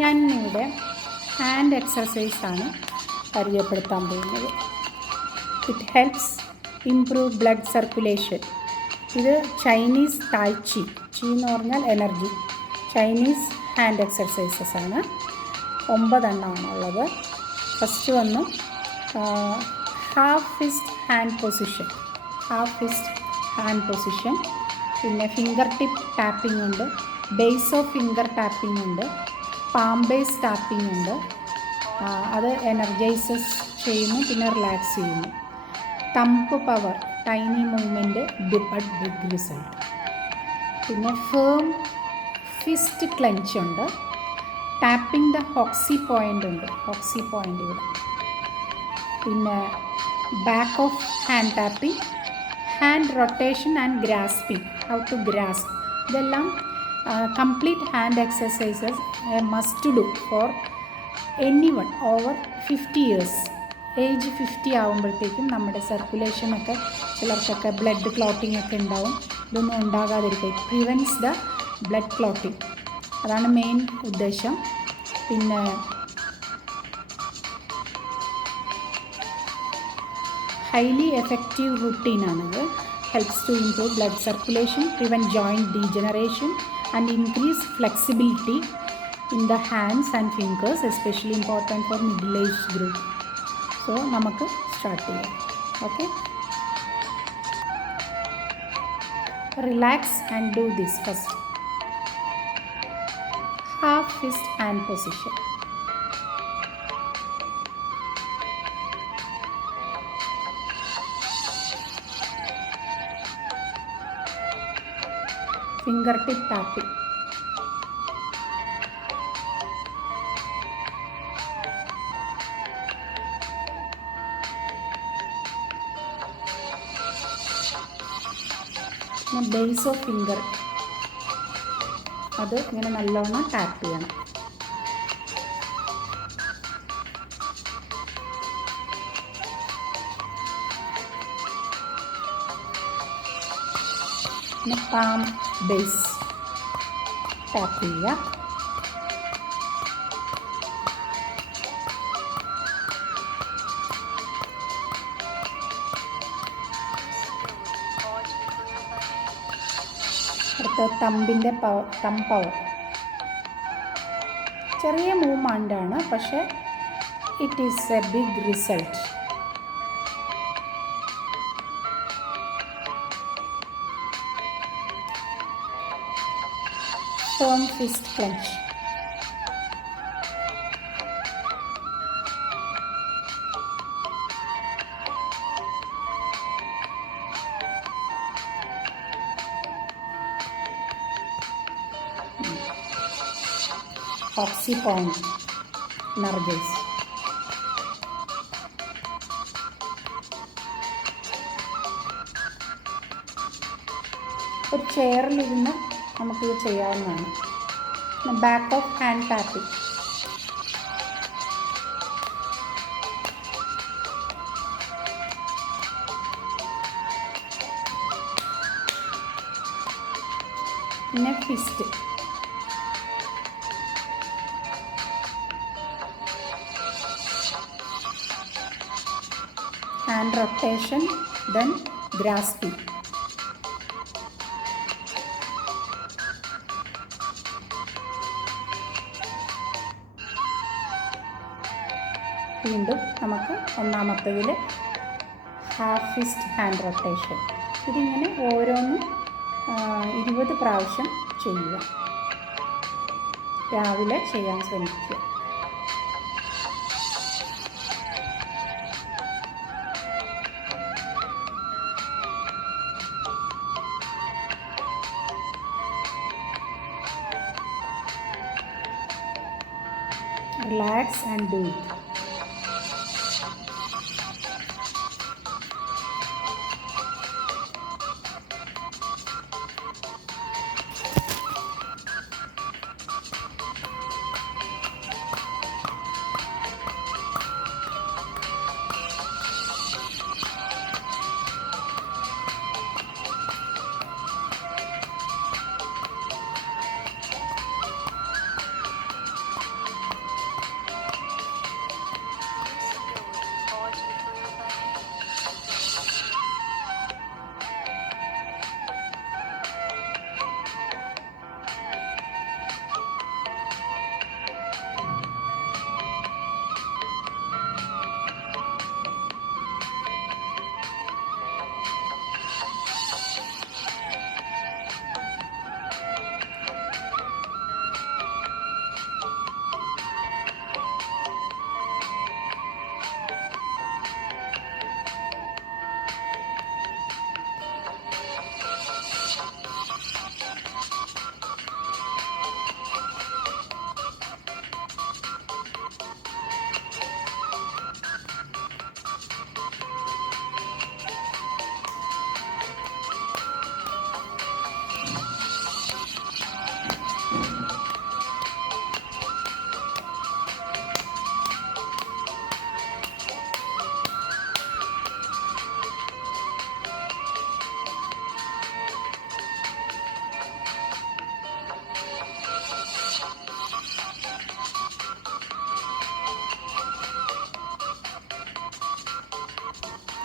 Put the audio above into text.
ഞാൻ ഇവിടെ ഹാൻഡ് എക്സസൈസാണ് പരിചയപ്പെടുത്താൻ പോകുന്നത്. It helps improve blood circulation. ഇത് ചൈനീസ് തായ് ചി എന്ന് പറഞ്ഞാൽ എനർജി. ചൈനീസ് ഹാൻഡ് എക്സസൈസസ് ആണ്. 9 എണ്ണമാണുള്ളത്. First one half fist hand position, പിന്നെ ഫിംഗർ ടിപ്പ് ടാപ്പിംഗ് ഉണ്ട്, ബേസ് ഓഫ് ഫിംഗർ ടാപ്പിംഗ് ഉണ്ട്, പാം ബേസ് ടാപ്പിംഗ് ഉണ്ട്. അത് എനർജൈസസ് ചെയ്യുന്നു, പിന്നെ റിലാക്സ് ചെയ്യുന്നു. Thumb power, tiny movement, big result. പിന്നെ ഫേം ഫിസ്റ്റ് ക്ലഞ്ച് ഉണ്ട്. ടാപ്പിംഗ് ദ ഹോക്സി പോയിൻ്റ് ഉണ്ട്, ഹോക്സി പോയിൻ്റ് ഇവിടെ. പിന്നെ back of hand tapping, hand rotation and grasping, how to grasp. ഇതെല്ലാം complete hand exercises must do for anyone over 50 years. Age 50 ആകുമ്പോഴത്തേക്കും നമ്മുടെ സർക്കുലേഷനൊക്കെ, ചിലർക്കൊക്കെ blood clotting ഒക്കെ ഉണ്ടാവും. ഇതൊന്നും ഉണ്ടാകാതിരിക്കും. It prevents the blood clotting. അതാണ് മെയിൻ ഉദ്ദേശം. പിന്നെ ഹൈലി എഫക്റ്റീവ് റുട്ടീനാണിത്. Helps to improve blood circulation, prevent joint degeneration and increase flexibility in the hands and fingers, especially important for middle-aged group. So നമുക്ക് start ചെയ്യാം. Okay, relax and do this. First half fist hand position. Finger tip tapping. Base of finger, അത് ഇങ്ങനെ നല്ലോണം tap ചെയ്യണം. പിന്നെ palm base tap ചെയ്യുക. അടുത്ത തമ്പിൻ്റെ thumb power. ചെറിയ മൂവ്മെൻ്റാണ്, പക്ഷേ it is a big result. Firm fist clench. ഹോക്സി പോയിൻ്റ്, എനർജൈസ്. ഒരു ചെയറിലിരുന്ന് നമുക്കിത് ചെയ്യാവുന്നതാണ്. Back of hand tapping. പിന്നെ fist. Hand rotation, then grasping. വീണ്ടും നമുക്ക് ഒന്നാമത്തതിൽ ഹാഫ് ഫിസ്റ്റ് ഹാൻഡ് റൊട്ടേഷൻ. ഇതിങ്ങനെ ഓരോന്നും 20 പ്രാവശ്യം ചെയ്യുക. രാവിലെ ചെയ്യാൻ ശ്രമിക്കുക. Relax and do it.